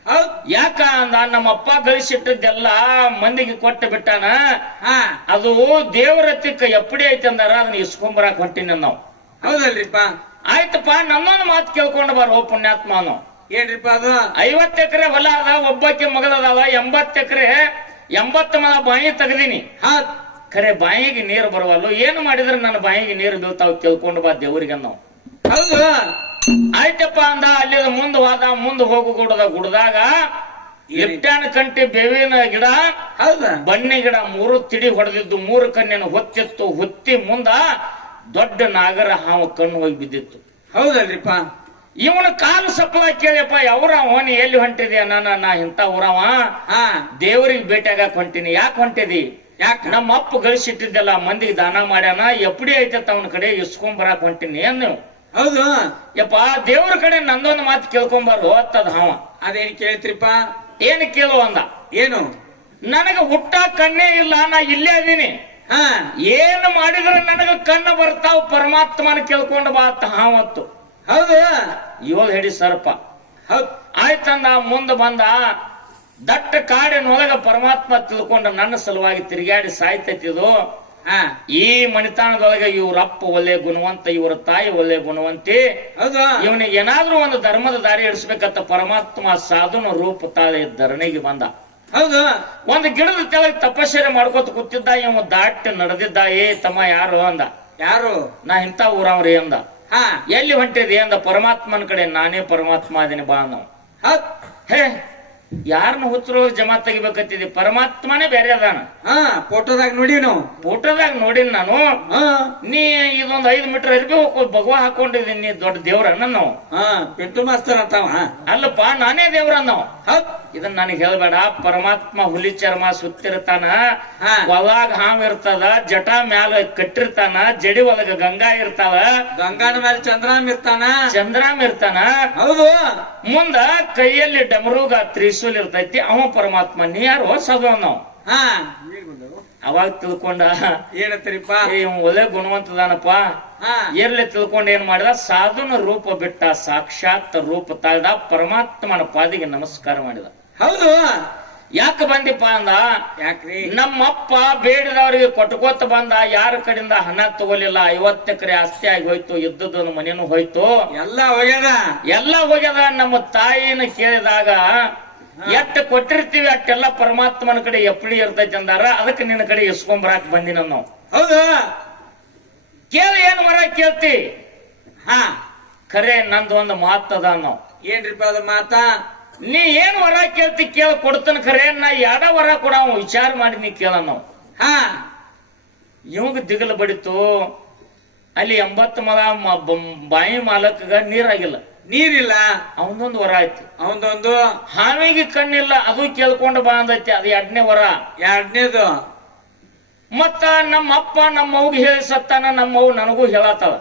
ಹೌದ್. ಯಾಕ ಅಂದ. ನಮ್ಮಪ್ಪ ಗಳಿಸಿಟ್ಟದ್ದೆಲ್ಲ ಮಂದಿಗೆ ಕೊಟ್ಟು ಬಿಟ್ಟಾನ, ಹಾ ಅದು ದೇವರತ್ತಿಕ್ಕ ಎಪ್ಪಡಿ ಐತಿ ಅಂದಾರ, ಅದನ್ನ ಇಸ್ಕೊಂಬರಾಕ್ ಹೊಂಟಿನಿ ಅಂದವ್. ಹೌದಲ್ರಿಪ್ಪ. ಆಯ್ತಪ್ಪ, ನನ್ನೊಂದು ಮಾತು ಕೇಳ್ಕೊಂಡು ಬಾರೋ ಪುಣ್ಯಾತ್ಮ ಅನು. ಏನ್ರಿಪ್ಪ ಅದು? 50 ಎಕರೆ ಹೊಲ ಅದ, ಒಬ್ಬಕ್ಕೆ ಮಗಳದಾವ. 80 ಎಕರೆ 80 ಮೊಲ ಬಾಯಿ ತೆಗದೀನಿ. ಖರೆ ಬಾಯಿಗೆ ನೀರು ಬರುವಲ್ಲು. ಏನು ಮಾಡಿದ್ರೆ ನನ್ನ ಬಾಯಿಗೆ ನೀರು ಬೀಳ್ತಾವ್ ಕೇಳ್ಕೊಂಡು ಬಾ ದೇವ್ರಿಗೆ ಅಂದವ್. ಹೌದು. ಆಯ್ತಪ್ಪ ಅಂದ. ಅಲ್ಲಿ ಮುಂದೆ ಹೋದ. ಮುಂದೆ ಹೋಗು ಗುಡ್ದಾಗ ಲಿಪ್ಟಾನ ಕಂಟಿ ಬೇವಿನ ಗಿಡ, ಹೌದಾ, ಬನ್ನಿ ಗಿಡ 3 ತಿಡಿ ಹೊಡೆದಿದ್ದು. 3 ಕಣ್ಣಿನ ಹೊತ್ತಿತ್ತು. ಹೊತ್ತಿ ಮುಂದ ದೊಡ್ಡ ನಾಗರ ಹಾವು ಕಣ್ಣು ಹೋಗಿ ಬಿದ್ದಿತ್ತು. ಹೌದಲ್ರಿಪ್ಪ. ಇವನ ಕಾಲು ಸಪ್ಪಳ ಕೇಳಿಯಪ್ಪ, ಯಾವ್ರವ ನೀ ಎಲ್ಲಿ ಹೊಂಟಿದ್ಯಾ? ನಾ ಇಂತ ಊರವ, ದೇವರಿಗೆ ಭೇಟಿಯಾಗಕ್ ಹೊಂಟಿನಿ. ಯಾಕೆ ಹೊಂಟಿದಿ? ಯಾಕೆ? ನಮ್ಮ ಅಪ್ಪ ಗಳಿಸಿಟ್ಟಿದ್ದೆಲ್ಲ ಮಂದಿಗೆ ದಾನ ಮಾಡ್ಯಾನ, ಎಪ್ಪಡಿ ಐತತ್ತ ಅವನ ಕಡೆ ಇಸ್ಕೊಂಬರಾಕ್ ಹೊಂಟಿನಿ ಅನ್ನು. ಹೌದು. ಯಪ್ಪ, ದೇವ್ರ ಕಡೆ ನಂದೊಂದು ಮಾತು ಕೇಳ್ಕೊಂಬಾರು ಅತ್ತದ ಹಾವ. ಅದೇನ್ ಕೇಳ್ತ್ರಿಪ್ಪ? ಏನು ಕೇಳು ಅಂದ. ಏನು? ನನಗ ಹುಟ್ಟ ಕಣ್ಣೇ ಇಲ್ಲ, ನಾ ಇಲ್ಲೇ ಅದೀನಿ. ಏನು ಮಾಡಿದ್ರೆ ನನಗ ಕಣ್ಣು ಬರ್ತಾವ್, ಪರಮಾತ್ಮನ ಕೇಳ್ಕೊಂಡು ಬಾ ಅತ್ತ ಹಾವತ್ತು. ಹೌದು. 7 ಹಿಡಿ ಸರ್ಪ. ಹೌದ್. ಆಯ್ತಂದ. ಮುಂದೆ ಬಂದ. ದಟ್ಟ ಕಾಡಿನೊಳಗ ಪರಮಾತ್ಮ ತಿಳ್ಕೊಂಡ ನನ್ನ ಸಲುವಾಗಿ ತಿರುಗಾಡಿ ಸಾಯ್ತೈತಿದು. ಹಾ ಈ ಮಣಿತಾಣದೊಳಗೆ ಇವ್ರಪ್ಪ ಒಳ್ಳೆ ಗುಣವಂತ, ಇವ್ರ ತಾಯಿ ಒಳ್ಳೆ ಗುಣವಂತಿ. ಹೌದು. ಇವನಿಗೆ ಏನಾದ್ರೂ ಒಂದು ಧರ್ಮದ ದಾರಿ ಹಿಡಿಸ್ಬೇಕಂತ ಪರಮಾತ್ಮ ಸಾಧುನ ರೂಪ ತಾಳಿ ಧರಣಿಗೆ ಬಂದ. ಹೌದು. ಒಂದು ಗಿಡದ ತೆಳಗೆ ತಪಸ್ಸರೆ ಮಾಡ್ಕೋತ ಕೂತಿದ್ದ. ಇವ ದಾಟಿ ನಡೆದಿದ್ದ. ಏ ತಮ್ಮ ಯಾರು ಅಂದ. ಯಾರು? ನಾ ಇಂಥ ಊರವ್ರಿ ಅಂದ. ಹಾ ಎಲ್ಲಿ ಹೊಂಟಿದಿ ಅಂದ. ಪರಮಾತ್ಮನ ಕಡೆ. ನಾನೇ ಪರಮಾತ್ಮ ಅದೀನಿ ಬಾ ನಾವು. ಹೌದ್. ಹೇ ಯಾರನ್ನ ಹುಚ್ಚರೊಳಗೆ ಜಮಾ ತೆಗಿಬೇಕತ್ತಿದಿ? ಪರಮಾತ್ಮನೇ ಬೇರೆ ಅದಾನ. ಹಾ ಫೋಟೋದಾಗ ನೋಡಿ ನಾವು. ಫೋಟೋದಾಗ ನೋಡಿನ್ ನಾನು. ಹಾ ನೀ ಇದೊಂದ್ 5 ಮೀಟರ್ ಅರ್ಬಿ ಭಗವಾ ಹಾಕೊಂಡಿದ್ದೀನಿ. ನೀ ದೊಡ್ಡ ದೇವ್ರ ನಾವು. ಹಾ ಪಿಂಟು ಮಾಸ್ತರ್ ಅಂತಾವ. ಅಲ್ಲಪ್ಪ ನಾನೇ ದೇವ್ರ ನಾವು. ಹೌದ್. ಇದನ್ನ ನನಗೆ ಹೇಳ್ಬೇಡ. ಪರಮಾತ್ಮ ಹುಲಿ ಚರ್ಮ ಸುತ್ತಿರ್ತಾನ. ಹಾ. ಒಳಗ ಹಾವ್ ಇರ್ತದ. ಜಟಾ ಮ್ಯಾಲ ಕಟ್ಟಿರ್ತಾನ. ಜಡಿ ಒಳಗ ಗಂಗಾ ಇರ್ತಾವ. ಗಂಗಾನ ಮೇಲೆ ಚಂದ್ರಾಮ್ ಇರ್ತಾನ. ಚಂದ್ರಾಮ್ ಇರ್ತಾನ. ಹೌದು. ಮುಂದ ಕೈಯಲ್ಲಿ ಡಮರುಗ ತ್ರಿಶೂಲ್ ಇರ್ತೈತಿ. ಅವ ಪರಮಾತ್ಮ. ನೀ ಯಾರು? ಹೊಸದ ನಾವು. ಹಾ ಅವಾಗ ತಿಳ್ಕೊಂಡ ಏನಂತೀರಿಪ್ಪ? ಇವ್ ಒಳ್ಳೆ ಗುಣವಂತದಾನಪ್ಪ. ಹಾ ಇರ್ಲಿ ತಿಳ್ಕೊಂಡು ಏನ್ ಮಾಡಿದ? ಸಾಧುನ ರೂಪ ಬಿಟ್ಟ. ಸಾಕ್ಷಾತ್ ರೂಪ ತಾಳ್ದ. ಪರಮಾತ್ಮನ ಪಾದಿಗೆ ನಮಸ್ಕಾರ ಮಾಡಿದ. ಹೌದು. ಯಾಕೆ ಬಂದಿಪ್ಪ ಅಂದ. ಯಾಕ್ರಿ? ನಮ್ಮಪ್ಪ ಬೇಡಿದವರಿಗೆ ಕೊಟ್ಕೋತ ಬಂದ. ಯಾರ ಕಡೆಯಿಂದ ಹಣ ತಗೋಲಿಲ್ಲ. 50 ಎಕರೆ ಆಸ್ತಿ ಆಗಿ ಹೋಯ್ತು. ಇದ್ದದೊಂದು ಮನೇನು ಹೋಯ್ತು. ಎಲ್ಲ ಹೋಗ್ಯದ. ಎಲ್ಲ ಹೋಗ್ಯದ. ನಮ್ಮ ತಾಯಿನ ಕೇಳಿದಾಗ ಎಟ್ಟು ಕೊಟ್ಟಿರ್ತೀವಿ ಅಟ್ಟೆಲ್ಲ ಪರಮಾತ್ಮನ ಕಡೆ ಎಪ್ಪಡಿ ಇರ್ತೈತಿ ಅಂದಾರ. ಅದಕ್ಕೆ ನಿನ್ನ ಕಡೆ ಇಸ್ಕೊಂಬರಾಕ್ ಬಂದಿನ ನಾವು. ಹೌದು. ಕೇಳಿ ಏನ್ ಮರ ಕೇಳ್ತಿ? ಹಾ ಖರೆ ನಂದು ಒಂದು ಮಾತದ ನಾವು. ಏನ್ರಿಪ್ಪ ಅದ ಮಾತಾ? ನೀ ಏನ್ ವರ ಕೇಳ್ತಿ ಕೇಳ ಕೊಡ್ತಾನ. ಖರೆ ನಾ ಯಾಡ ವರ ಕೊಡ ವಿಚಾರ ಮಾಡಿ ನೀ ಕೇಳ ನಾವು. ಹಾ ಇವಂಗ ದಿಗಲು ಬಡಿತು. ಅಲ್ಲಿ 80 ಮಲ ಬಾಯಿ ಮಾಲಕ್ಗ ನೀರಾಗಿಲ್ಲ. ನೀರಿಲ್ಲ. ಅವನದೊಂದು ವರ ಐತಿ. ಅವನದೊಂದು. ಹಾವಿಗೆ ಕಣ್ಣಿಲ್ಲ. ಅದು ಕೇಳ್ಕೊಂಡು ಬಾ ಅಂದೈತಿ. ಅದು 2ನೇ ವರ. ಎರಡನೇದು. ಮತ್ತ ನಮ್ಮ ಅಪ್ಪ ನಮ್ಮವ್ಗೆ ಹೇಳಿ ಸತ್ತಾನ. ನಮ್ಮವ್ ನನಗೂ ಹೇಳತ್ತವ.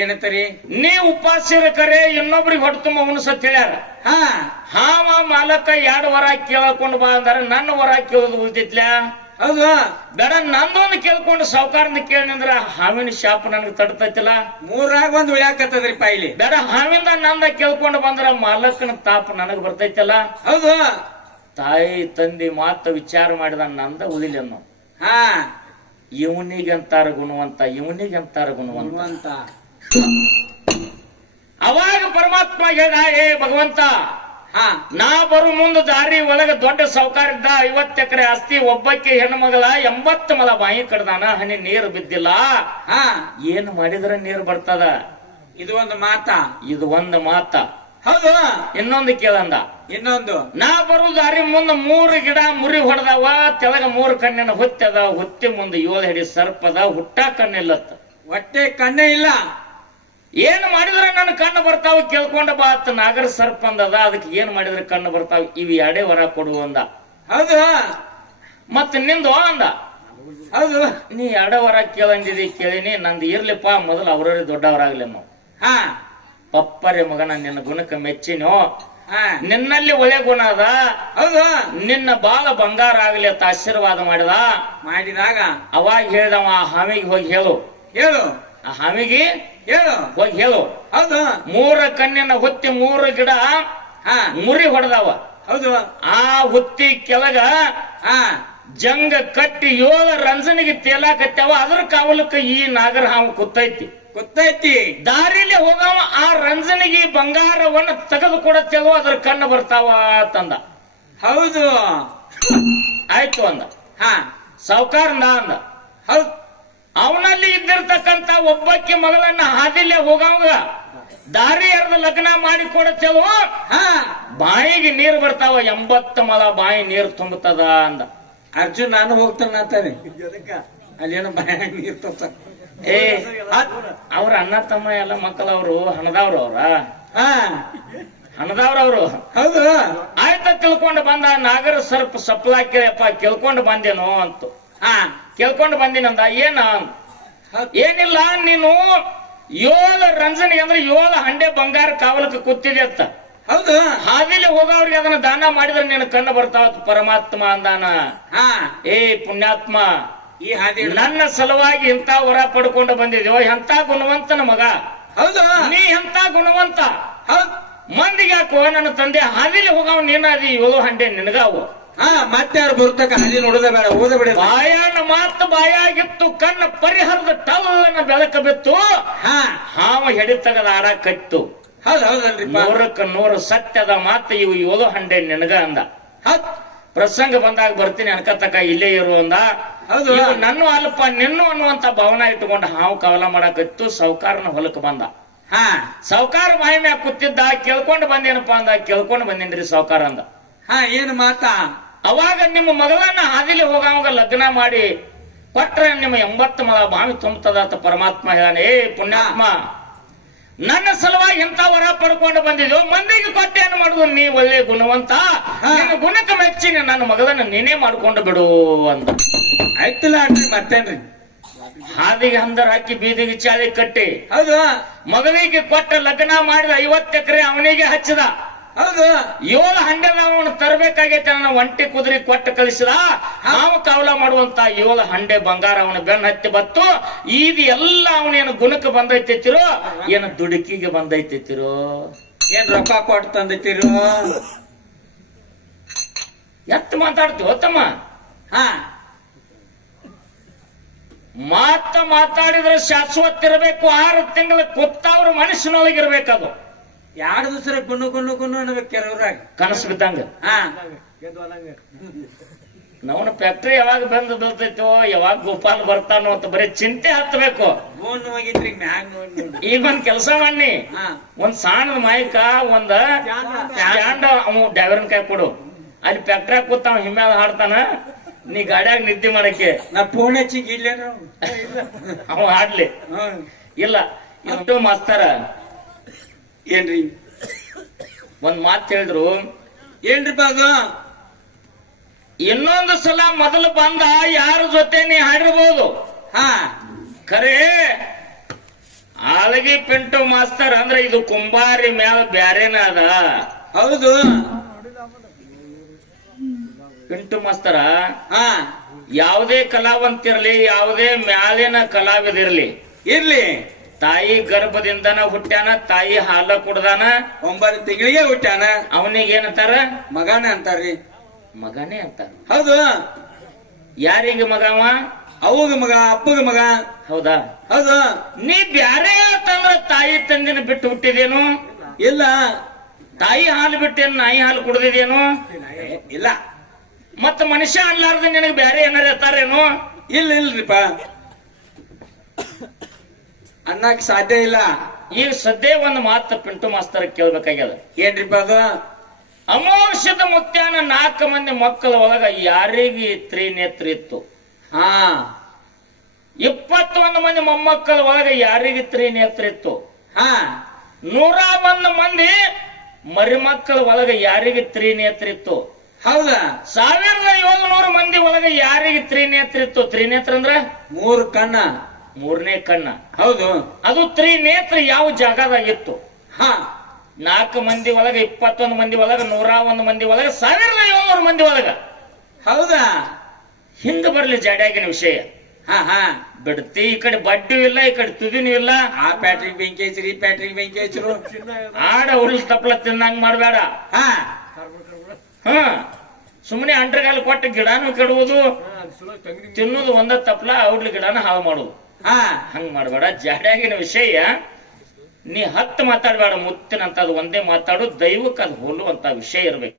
ಏನಂತರಿ? ನೀ ಉಪಾಸಿರ ಕರೆ ಇನ್ನೊಬ್ರಿಗೆ ಹೊಟ್ಟು ತುಂಬ ಉಣಸತ್ ಹೇಳ್ಯಾರ. ಹಾ ಹಾವ ಮಾಲಕ 2 ವರ ಕೇಳ್ಕೊಂಡು ಬಾ ಅಂದಾರ. ನನ್ನ ವರ ಕೇಳೋದು ಉಳಿತೈತ್ಲ. ಹೌದು. ಬೇಡ ನಂದೊಂದು ಕೇಳ್ಕೊಂಡು ಸಾವುಕಾರನ ಕೇಳಿ ಅಂದ್ರ ಹಾವಿನ ಶಾಪ ನನಗೆ ತಡ್ತೈತಿಲ್ಲ. 3 ಒಂದು ಉಳ್ಯಾಕತ್ತದ್ರಿಪ್ಪ ಇಲ್ಲಿ. ಬೇಡ ಹಾವಿಂದ ನಂದ ಕೇಳ್ಕೊಂಡು ಬಂದ್ರ ಮಾಲಕನ ತಾಪ ನನಗ್ ಬರ್ತೈತಲ್ಲ. ಹೌದು. ತಾಯಿ ತಂದಿ ಮಾತು ವಿಚಾರ ಮಾಡಿದ ನಂದ ಉಳಿಲಿ ಅನ್ನೋ. ಹಾ ಇವನಿಗಂತಾರ ಗುಣವಂತ. ಇವನಿಗಂತಾರ ಗುಣವಂತ. ಅಂತ ಅವಾಗ ಪರಮಾತ್ಮ ಹೇಳ್ದ. ಏ ಭಗವಂತ, ಹಾ ನಾ ಬರು ಮುಂದ ದಾರಿ ಒಳಗ ದೊಡ್ಡ ಸಾವುಕಾರ ಇದ್ದ. 50 ಎಕರೆ ಆಸ್ತಿ. ಒಬ್ಬಕ್ಕೆ ಹೆಣ್ಮಗಳ 80 ಮಲ ಬಾಯಿ ಕಡ್ದಾನ. ಹನಿ ನೀರು ಬಿದ್ದಿಲ್ಲ. ಹಾ ಏನ್ ಮಾಡಿದ್ರೆ ನೀರು ಬರ್ತದ? ಇದು ಒಂದು ಮಾತಾ? ಇದು ಒಂದು ಮಾತ. ಹೌದು. ಇನ್ನೊಂದು ಕೇಳಂದ. ಇನ್ನೊಂದು. ನಾ ಬರು ದಾರಿ ಮುಂದ 3 ಗಿಡ ಮುರಿ ಹೊಡೆದವ. ತೆಳಗ 3 ಕಣ್ಣಿನ ಹುತ್ತದ. ಹುತ್ತಿ ಮುಂದ 7 ಹಿಡಿ ಸರ್ಪದ. ಹುಟ್ಟ ಕಣ್ಣಿಲ್ಲತ್ತ. ಹೊಟ್ಟೆ ಕಣ್ಣೇ ಇಲ್ಲ. ಏನ್ ಮಾಡಿದ್ರೆ ನನ್ನ ಕಣ್ಣು ಬರ್ತಾವ ಕೇಳ್ಕೊಂಡ ಬಾ ಅತ್ತ. ನಾಗರ ಸರ್ಪ ಅಂದದ. ಅದಕ್ಕೆ ಏನ್ ಮಾಡಿದ್ರೆ ಕಣ್ಣು ಬರ್ತಾವ? ಇವು 2 ವರ ಕೊಡು ಅಂದ. ಹೌದು. ಮತ್ತ ನಿಂದು ಅಂದ. ಹೌದು. ನೀ 2 ವರ ಕೇಳಂದಿದಿ ಕೇಳಿನಿ. ನಂದು ಇರ್ಲಿಪ್ಪ. ಮೊದಲು ಅವ್ರವ್ರೆ ದೊಡ್ಡವರಾಗ್ಲಿ ನಾವು. ಹಾ ಪಪ್ಪರೆ ಮಗನ ನಿನ್ನ ಗುಣಕ್ಕೆ ಮೆಚ್ಚಿನೋ. ಹಾ ನಿನ್ನಲ್ಲಿ ಒಳ್ಳೆ ಗುಣ ಅದ. ಹೌದು. ನಿನ್ನ ಬಾಳ ಬಂಗಾರ ಆಗ್ಲಿ ಅಂತ ಆಶೀರ್ವಾದ ಮಾಡಿದ. ಮಾಡಿದಾಗ ಅವಾಗ ಹೇಳ್ದವ ಆ ಹಾವಿಗೆ ಹೋಗಿ ಹೇಳು. ಹೇಳು. ಆ ಹಾವಿಗೆ ಹೇಳು. ಹೋಗಿ ಹೇಳು. ಹೌದು. 3 ಕಣ್ಣಿನ ಹುತ್ತಿ 3 ಗಿಡ ಹಾ ಮುರಿ ಹೊಡೆದವ. ಹೌದು. ಆ ಹುತ್ತಿ ಕೆಳಗ ಹಾ ಜಂಗ ಕಟ್ಟಿ 7 ರಂಜನಿಗೆ ತೇಲಾಕತ್ಯಾವ. ಅದ್ರ ಕಾವಲಕ್ಕೆ ಈ ನಾಗರ ಹಾವು ಕೂತೈತಿ. ಗೊತ್ತೈತಿ. ದಾರಿಲಿ ಹೋಗವ ಆ ರಂಜನಿಗೆ ಬಂಗಾರವನ್ನ ತೆಗೆದು ಕೊಡತ್ತೇವೋ ಅದ್ರ ಕಣ್ಣು ಬರ್ತಾವ ತಂದ. ಹೌದು. ಆಯ್ತು ಅಂದ. ಹಾ ಸಾವುಕಾರಂದ ಅಂದ. ಹೌದು. ಅವನಲ್ಲಿ ಇದ್ದಿರ್ತಕ್ಕಂತ ಒಬ್ಬಕ್ಕೆ ಮಗಳನ್ನ ಹಾದಿಲೆ ಹೋಗವಾಗ ದಾರಿ ಎರೆದು ಲಗ್ನ ಮಾಡಿ ಕೊಡತ್ತೇವೋ ಹಾ ಬಾಯಿಗೆ ನೀರು ಬರ್ತಾವ. 80 ಮಲ ಬಾಯಿ ನೀರು ತುಂಬುತ್ತದ ಅಂದ. ಅರ್ಜುನ್ ನಾನು ಹೋಗ್ತಾನ ಅಂತಾನೆ. ಅಲ್ಲೇನೋ ಬಾಯ ನೀರ್ ತೋರ್ಸ. ಏ ಅವ್ರ ಅಣ್ಣ ತಮ್ಮ ಎಲ್ಲ ಮಕ್ಕಳವ್ರು ಹಣದವ್ರು. ಅವ್ರ ಹಾ ಹಣದವ್ರವ್ರು. ಹೌದು. ಆಯ್ತ ತಿಳ್ಕೊಂಡು ಬಂದ. ನಾಗರ ಸರ್ಪ ಸಪ್ಲಾ ಕೇಳಪ್ಪ ಕೇಳ್ಕೊಂಡು ಬಂದೇನೋ ಅಂತು. ಹಾ ಕೇಳ್ಕೊಂಡು ಬಂದಿನಂದ. ಏನ? ಏನಿಲ್ಲ, ನೀನು 7 ರಂಜನಿಗೆ ಅಂದ್ರೆ 7 ಹಂಡೆ ಬಂಗಾರ ಕಾವಲಕ್ಕೆ ಕೂತಿದೆ ಅಂತ. ಹೌದು. ಹಾದಿಲಿ ಹೋಗೋವ್ರಿಗೆ ಅದನ್ನ ದಾನ ಮಾಡಿದ್ರೆ ನೀನು ಕಣ್ಣು ಬರ್ತಾವ ಪರಮಾತ್ಮ ಅಂದಾನ. ಹಾ ಏ ಪುಣ್ಯಾತ್ಮ, ಈ ಹಾದಿ ನನ್ನ ಸಲುವಾಗಿ ಇಂತ ವರ ಪಡ್ಕೊಂಡು ಬಂದಿದ್ಯೋ. ಎಂತ ಗುಣವಂತನ ಮಗ. ಹೌದು. ನೀ ಎಂತ ಗುಣವಂತ. ಹೌದು. ಮಂದಿಗೆ ಯಾಕೋ ನನ್ನ ತಂದೆ ಹಾದಿಲಿ ಹೋಗವ್ ನೀನಾದಿ 7 ಹಂಡೆ ನಿನಗಾವು. ಹಾ ಮತ್ತೆ ಯಾರು ಬರ್ತಕ್ಕ ಅಲ್ಲಿ ನೋಡೋದ ಬೇಡ ಓದ ಬಿಡ. ಬಾಯನ ಮಾತು ಬಾಯಾಗಿತ್ತು, ಕಣ್ಣ ಪರಿಹರದ ಟಲ್ಲನ ಬೆಳಕ ಬಿತ್ತು, ಹಾ ಹಾವ ಹೆಡಿ ತಗದ ಆಡ ಕಟ್ಟು. ಹೌದ್ ಹೌದಲ್ರಿ 100ಕ್ಕೆ 100 ಸತ್ಯದ ಮಾತು ಇವು 7 ಹಂಡೆ ನಿನಗ ಅಂದ. ಹೌದ್ ಪ್ರಸಂಗ ಬಂದಾಗ ಬರ್ತೀನಿ ಅನ್ಕತಕ ಇಲ್ಲೇ ಇರು ಅಂದ. ಹೌದು ಇವು ನನ್ನ ಅಲ್ಪ ನಿನ್ನು ಅನ್ನುವಂತ ಭಾವನಾ ಇಟ್ಟುಕೊಂಡು ಹಾವು ಕವಲ ಮಾಡಕತ್ತು. ಸಾವುಕಾರನ ಹೊಲಕ್ ಬಂದ. ಹಾ ಸಾವುಕಾರ ಬಾಯಿ ಮ್ಯಾಗ ಕೂತಿದ್ದ. ಕೇಳ್ಕೊಂಡು ಬಂದೇನಪ್ಪ ಅಂದ. ಕೇಳ್ಕೊಂಡು ಬಂದೇನ್ರಿ ಸಾವುಕಾರ ಅಂದ. ಹಾ ಏನ್ ಮಾತಾ? ಅವಾಗ ನಿಮ್ಮ ಮಗಳನ್ನ ಹಾದಿಲಿ ಹೋಗವಾಗ ಲಗ್ನ ಮಾಡಿ ಕೊಟ್ರೆ ನಿಮ್ಮ 80 ಮಗ ಬಾವಿ ತುಂಬತದಾತ ಪರಮಾತ್ಮ ಹೇಳಾನೆ. ಏ ಪುಣ್ಯಾತ್ಮ, ನನ್ನ ಸಲುವಾಗಿ ಎಂತ ವರ ಪಡ್ಕೊಂಡು ಬಂದಿದ್ಯೋ, ಮಂದಿಗೆ ಕೊಟ್ಟೇನು ಮಾಡುದು, ನೀ ಒಳ್ಳೆ ಗುಣವಂತ, ನಿನ್ನ ಗುಣಕ್ಕೆ ಮೆಚ್ಚಿ ನನ್ನ ಮಗಳನ್ನ ನೀನೇ ಮಾಡ್ಕೊಂಡು ಬಿಡು ಅಂದ. ಆಯ್ತಲ್ಲ ಅನ್ರಿ ಮತ್ತೇನ್ರಿ. ಹಾದಿಗೆ ಹಂದರ್ ಹಾಕಿ ಬೀದಿಗೆ ಚಾಳಿ ಕಟ್ಟಿ ಹೌದು ಮಗಳಿಗೆ ಕೊಟ್ಟ ಲಗ್ನ ಮಾಡಿದ 50 ಎಕರೆ ಅವನಿಗೆ ಹಚ್ಚಿದ. ಹೌದು 7 ಹಂಡೆನ ಅವನು ತರಬೇಕಾಗೈತೆ. ನನ್ನ ಒಂಟಿ ಕುದುರೆ ಕೊಟ್ಟು ಕಳಿಸಿದ. ಹಾವು ಕಾವಲ ಮಾಡುವಂತ 7 ಹಂಡೆ ಬಂಗಾರ ಅವನ ಬೆನ್ನ ಹತ್ತಿ ಬತ್ತು. ಇದು ಎಲ್ಲ ಅವನೇನು ಗುಣಕ್ಕೆ ಬಂದೈತಿರೋ ಏನು ದುಡುಕಿಗೆ ಬಂದೈತಿರೋ? ಏನ್ ರೊಕ್ಕ ಕೊಟ್ಟು ತಂದಿಟ್ಟಿರು? ಎತ್ತ ಮಾತಾಡ್ತೀವ ತಮ್ಮ? ಹಾ ಮಾತಾಡಿದ್ರೆ ಶಾಶ್ವತ ಇರಬೇಕು. 6 ತಿಂಗಳ ಕೂತವ್ರ ಮನುಷ್ಯನೊಳಗಿರ್ಬೇಕದು. 2 ದಿವಸ ಗುನ್ನು ಅನ್ಬೇಕು ಕೆಲವ್ರಾಗ ಕನಸು ಬಿದ್ದಂಗ. ಹಾ ನವನ ಫ್ಯಾಕ್ಟ್ರಿ ಯಾವಾಗ ಬಂದು ಬರ್ತೈತೋ, ಯಾವಾಗ ಗೋಪಾಲ್ ಬರ್ತಾನೋ ಅಂತ ಬರೀ ಚಿಂತೆ ಹತ್ತಬೇಕು. ಗೋನ್ ಹೋಗಿದ್ರಿ ಮ್ಯಾಗ್ ನೋಡಿ. ಈಗ ಒಂದ್ ಕೆಲಸ ಮಾಡಿ, ಒಂದ್ ಸಣ್ಣದ ಮೈಕ ಒಂದ ಸ್ಟ್ಯಾಂಡ್ ಅವ್ ಡ್ರೈವರ್ನ ಕೈ ಕೊಡು. ಅಲ್ಲಿ ಫ್ಯಾಕ್ಟ್ರಿ ಕೂತ ಅವ್ ಹಿಮ್ಮ್ಯಾಗ ಹಾಡ್ತಾನ, ನೀ ಗಾಡಿಯಾಗ ನಿದ್ದೆ ಮಾಡಕ್ಕೆ. ನಾ ಫೋನ್ ಹಚ್ಚಿಗೆ ಇಲ್ಲೇನ ಅವ ಹಾಡ್ಲಿ. ಇಲ್ಲ ಇಷ್ಟು ಮಾಸ್ತರ ಏನ್ರಿ ಒಂದ್ ಮಾತು ಹೇಳಿದ್ರು. ಏನ್ರಿಪ್ಪ ಅದು? ಇನ್ನೊಂದು ಸಲ ಮೊದಲು ಬಂದ ಯಾರ ಜೊತೆ ನೀ ಹಾಡಿರ್ಬೋದು, ಹಾ ಖರೆ ಆಳಗಿ ಪಿಂಟು ಮಾಸ್ತರ್ ಅಂದ್ರೆ ಇದು ಕುಂಬಾರಿ ಮ್ಯಾಲ ಬ್ಯಾರೇನ ಅದ. ಹೌದು ಪಿಂಟು ಮಾಸ್ತರ ಹಾ ಯಾವುದೇ ಕಲಾವಂತಿರ್ಲಿ, ಯಾವುದೇ ಮ್ಯಾಲಿನ ಕಲಾವಿದಿರ್ಲಿ, ಇರ್ಲಿ, ತಾಯಿ ಗರ್ಭದಿಂದನ ಹುಟ್ಟ್ಯಾನ, ತಾಯಿ ಹಾಲ ಕುಡ್ದಾನ, 9 ತಿಂಗಳಿಗೆ ಹುಟ್ಟಾನ, ಅವನಿಗೆ ಏನಂತಾರ? ಮಗನ ಅಂತಾರ್ರಿ. ಮಗನೇ ಅಂತಾರ. ಹೌದು ಯಾರಿಗೆ ಮಗವ? ಅವಗ ಮಗ, ಅಪ್ಪಗ ಮಗ. ಹೌದಾ? ಹೌದು. ನೀ ಬ್ಯಾರೆ ಅಂತಂದ್ರ ತಾಯಿ ತಂದಿನ ಬಿಟ್ಟು ಹುಟ್ಟಿದೇನು? ಇಲ್ಲ. ತಾಯಿ ಹಾಲು ಬಿಟ್ಟೇನು ನಾಯಿ ಹಾಲು ಕುಡ್ದಿದೇನು? ಇಲ್ಲ. ಮತ್ತ ಮನುಷ್ಯ ಅನ್ಲಾರ್ದ ನಿನಗೆ ಬ್ಯಾರೆ ಏನಾರ ಇರ್ತಾರೇನು? ಇಲ್ಲ ಇಲ್ರಿಪ್ಪ, ಅನ್ನಕ್ ಸಾಧ್ಯ ಇಲ್ಲ. ಈಗ ಸದ್ಯ ಒಂದು ಮಾತು ಪಿಂಟು ಮಾಸ್ತರ್ ಕೇಳ್ಬೇಕಾಗ್ಯದ. ಏನ್ರಿಪ್ಪ ಅದು? ಅಮೋಷದ ಮುತ್ಯಾನ 4 ಮಂದಿ ಮಕ್ಕಳ ಒಳಗ ಯಾರಿಗೆ ತ್ರಿನೇತ್ರ ಇತ್ತು? ಹಾ 21 ಮಂದಿ ಮೊಮ್ಮಕ್ಕಳ ಒಳಗ ಯಾರಿಗೆ ತ್ರಿನೇತ್ರ ಇತ್ತು? ಹಾ 101 ಮಂದಿ ಮರಿಮಕ್ಕಳ ಒಳಗ ಯಾರಿಗೆ ತ್ರಿನೇತ್ರ ಇತ್ತು? ಹೌದಾ? 1700 ಮಂದಿ ಒಳಗ ಯಾರಿಗೆ ತ್ರಿನೇತ್ರ ಇತ್ತು? ತ್ರಿನೇತ್ರ ಅಂದ್ರ 3 ಕಣ್ಣ, 3ನೇ ಕಣ್ಣ. ಹೌದು. ಅದು ತ್ರಿನೇತ್ರ ಯಾವ ಜಾಗದಾಗಿತ್ತು? ಹಾ 4 ಮಂದಿ ಒಳಗ 21 ಮಂದಿ ಒಳಗ 101 ಮಂದಿ ಒಳಗ 1700 ಮಂದಿ ಒಳಗ. ಹೌದಾ? ಹಿಂಗ ಬರ್ಲಿ ಜಾಡ್ಯಾಗಿನ ವಿಷಯ. ಹಾ ಹಾ ಬಿಡ್ತಿ, ಈ ಕಡೆ ಬಡ್ಡಿ ಇಲ್ಲ, ಈ ಕಡೆ ತುದಿನೂ ಇಲ್ಲ. ಆ ಪ್ಯಾಟ್ರಿಗೆ ಬೆಂಕಿ ಹಚ್ಚಿರಿ, ಈ ಪ್ಯಾಟ್ರಿಗೆ ಬೆಂಕಿ ಹಚ್ಚರು. ಆಡ ಹುಲ್ ತಪ್ಪಲ ತಿನ್ನಂಗ್ ಮಾಡ್ಬೇಡ. ಹಾ ಸುಮ್ಮನೆ ಅಂಟ್ರಗಾಲ ಕೊಟ್ಟು ಗಿಡಾನು ಕೆಡುವುದು, ತಿನ್ನುವುದು ಒಂದ ತಪ್ಪಲ, ಔಡ್ಲಿ ಗಿಡನ ಹಾಳು ಮಾಡುದು. ಹಂಗ್ ಮಾಡ್ಬೇಡ. ಜಾಡ್ಯಾಗಿನ ವಿಷಯ ನೀ 10 ಮಾತಾಡ್ಬೇಡ. ಮುತ್ತಿನಂತ ಅದು ಒಂದೇ ಮಾತಾಡು. ದೈವಕ್ಕೆ ಅದು ಹೋಲುವಂತ ವಿಷಯ ಇರ್ಬೇಕು.